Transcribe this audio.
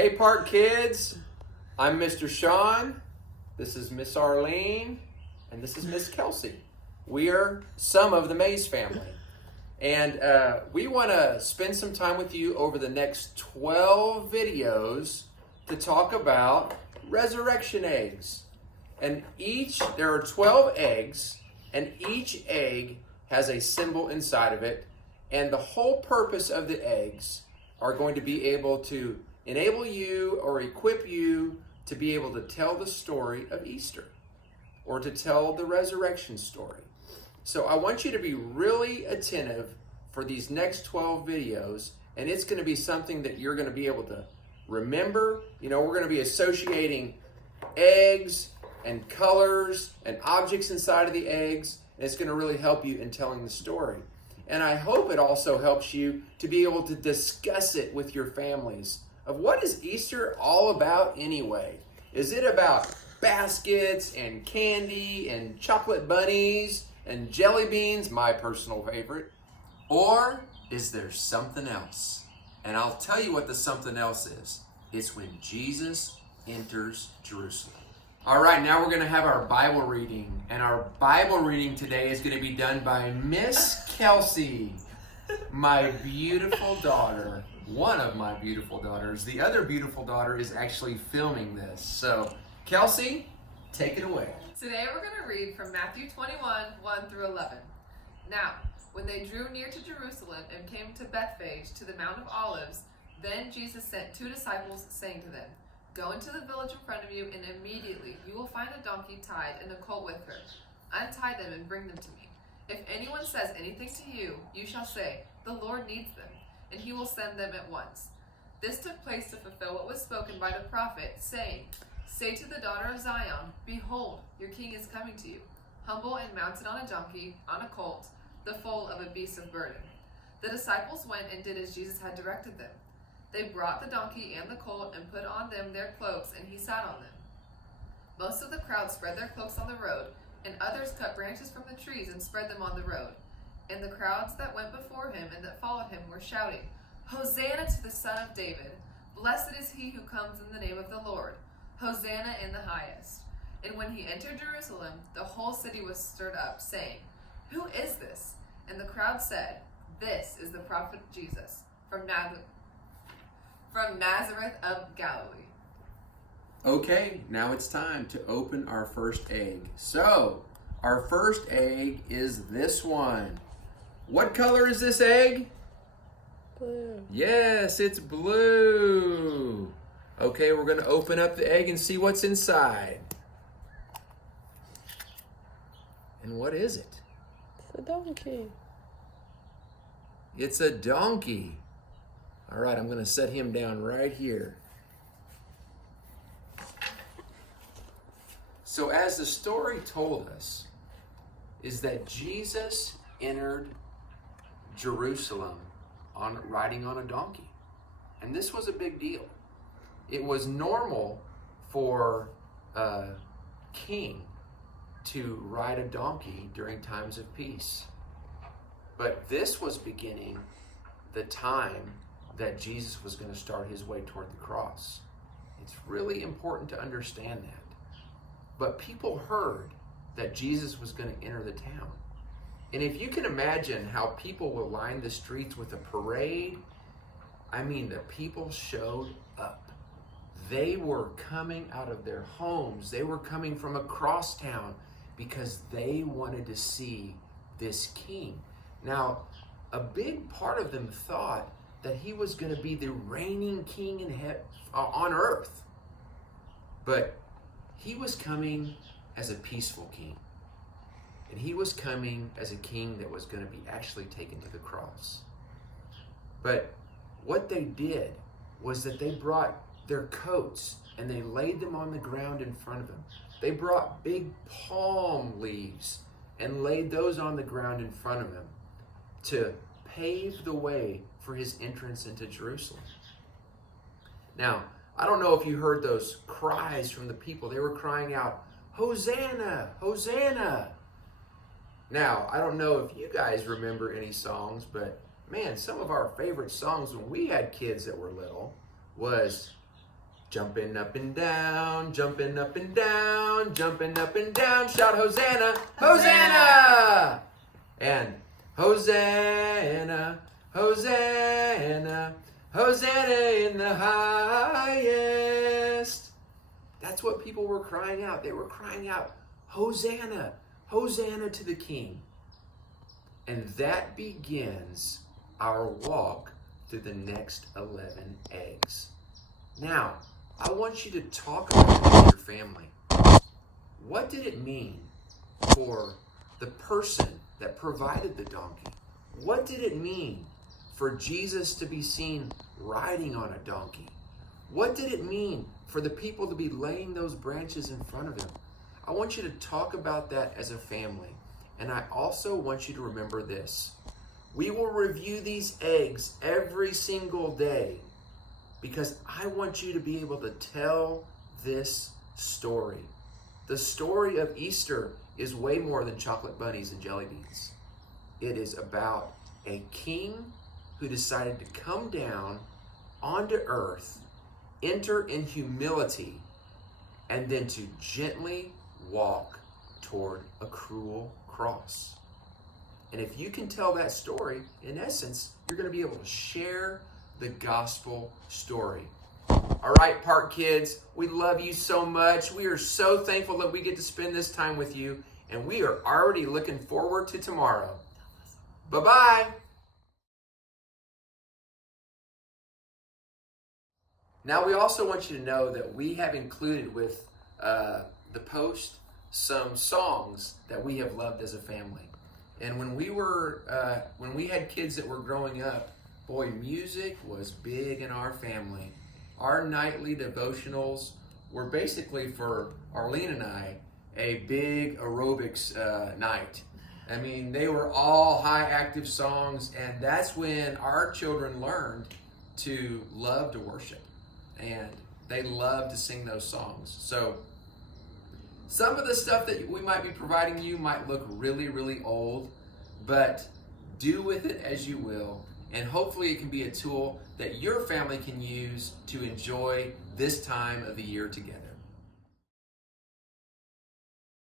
Hey Park Kids, I'm Mr. Sean, this is Miss Arlene, and this is Miss Kelsey. We are some of the Mays family. And we want to spend some time with you over the next 12 videos to talk about resurrection eggs. And there are 12 eggs, and each egg has a symbol inside of it. And the whole purpose of the eggs are going to be able to enable you or equip you to be able to tell the story of Easter or to tell the resurrection story. So I want you to be really attentive for these next 12 videos, and it's going to be something that you're going to be able to remember. You know, we're going to be associating eggs and colors and objects inside of the eggs, and it's going to really help you in telling the story. And I hope it also helps you to be able to discuss it with your families of what is Easter all about anyway? Is it about baskets and candy and chocolate bunnies and jelly beans, my personal favorite? Or is there something else? And I'll tell you what the something else is. It's when Jesus enters Jerusalem. All right, now we're going to have our Bible reading. And our Bible reading today is going to be done by Miss Kelsey, my beautiful daughter. One of my beautiful daughters. The other beautiful daughter is actually filming this. So, Kelsey, take it away. Today we're going to read from Matthew 21, 1 through 11. Now, when they drew near to Jerusalem and came to Bethphage, to the Mount of Olives, then Jesus sent 2 disciples, saying to them, "Go into the village in front of you, and immediately you will find a donkey tied and a colt with her. Untie them and bring them to me. If anyone says anything to you, you shall say, 'The Lord needs them,' and he will send them at once." This took place to fulfill what was spoken by the prophet, saying, "Say to the daughter of Zion, Behold, your king is coming to you, humble and mounted on a donkey, on a colt, the foal of a beast of burden." The disciples went and did as Jesus had directed them. They brought the donkey and the colt and put on them their cloaks, and he sat on them. Most of the crowd spread their cloaks on the road, and others cut branches from the trees and spread them on the road. And the crowds that went before him and that followed him were shouting, "Hosanna to the Son of David! Blessed is he who comes in the name of the Lord! Hosanna in the highest!" And when he entered Jerusalem, the whole city was stirred up, saying, "Who is this?" And the crowd said, "This is the prophet Jesus from Nazareth of Galilee." Okay, now it's time to open our first egg. So, our first egg is this one. What color is this egg? Blue. Yes, it's blue. Okay, we're going to open up the egg and see what's inside. And what is it? It's a donkey. It's a donkey. All right, I'm going to set him down right here. So as the story told us, is that Jesus entered Jerusalem riding on a donkey. And this was a big deal. It was normal for a king to ride a donkey during times of peace. But this was beginning the time that Jesus was going to start his way toward the cross. It's really important to understand that. But people heard that Jesus was going to enter the town. And if you can imagine how people will line the streets with a parade, I mean, the people showed up. They were coming out of their homes. They were coming from across town because they wanted to see this king. Now, a big part of them thought that he was going to be the reigning king on earth. But he was coming as a peaceful king. And he was coming as a king that was going to be actually taken to the cross. But what they did was that they brought their coats and they laid them on the ground in front of him. They brought big palm leaves and laid those on the ground in front of him to pave the way for his entrance into Jerusalem. Now, I don't know if you heard those cries from the people. They were crying out, "Hosanna! Hosanna!" Now, I don't know if you guys remember any songs, but man, some of our favorite songs when we had kids that were little was Jumping up and down, jumping up and down, jumping up and down. Shout Hosanna, Hosanna! And Hosanna, Hosanna, Hosanna in the highest. That's what people were crying out. They were crying out, Hosanna, Hosanna to the King. And that begins our walk through the next 11 eggs. Now, I want you to talk about it with your family. What did it mean for the person that provided the donkey? What did it mean for Jesus to be seen riding on a donkey? What did it mean for the people to be laying those branches in front of him? I want you to talk about that as a family. And I also want you to remember this. We will review these eggs every single day because I want you to be able to tell this story. The story of Easter is way more than chocolate bunnies and jelly beans. It is about a king who decided to come down onto earth, enter in humility, and then to gently walk toward a cruel cross. And if you can tell that story, in essence, you're going to be able to share the gospel story. All right, Park Kids, we love you so much. We are so thankful that we get to spend this time with you, and we are already looking forward to tomorrow. Bye-bye. Now, we also want you to know that we have included with the post some songs that we have loved as a family. And when we had kids that were growing up, boy, music was big in our family. Our nightly devotionals were basically, for Arlene and I, a big aerobics night. I mean, they were all high active songs, and that's when our children learned to love to worship. And they love to sing those songs. So some of the stuff that we might be providing you might look really, really old, but do with it as you will. And hopefully it can be a tool that your family can use to enjoy this time of the year together.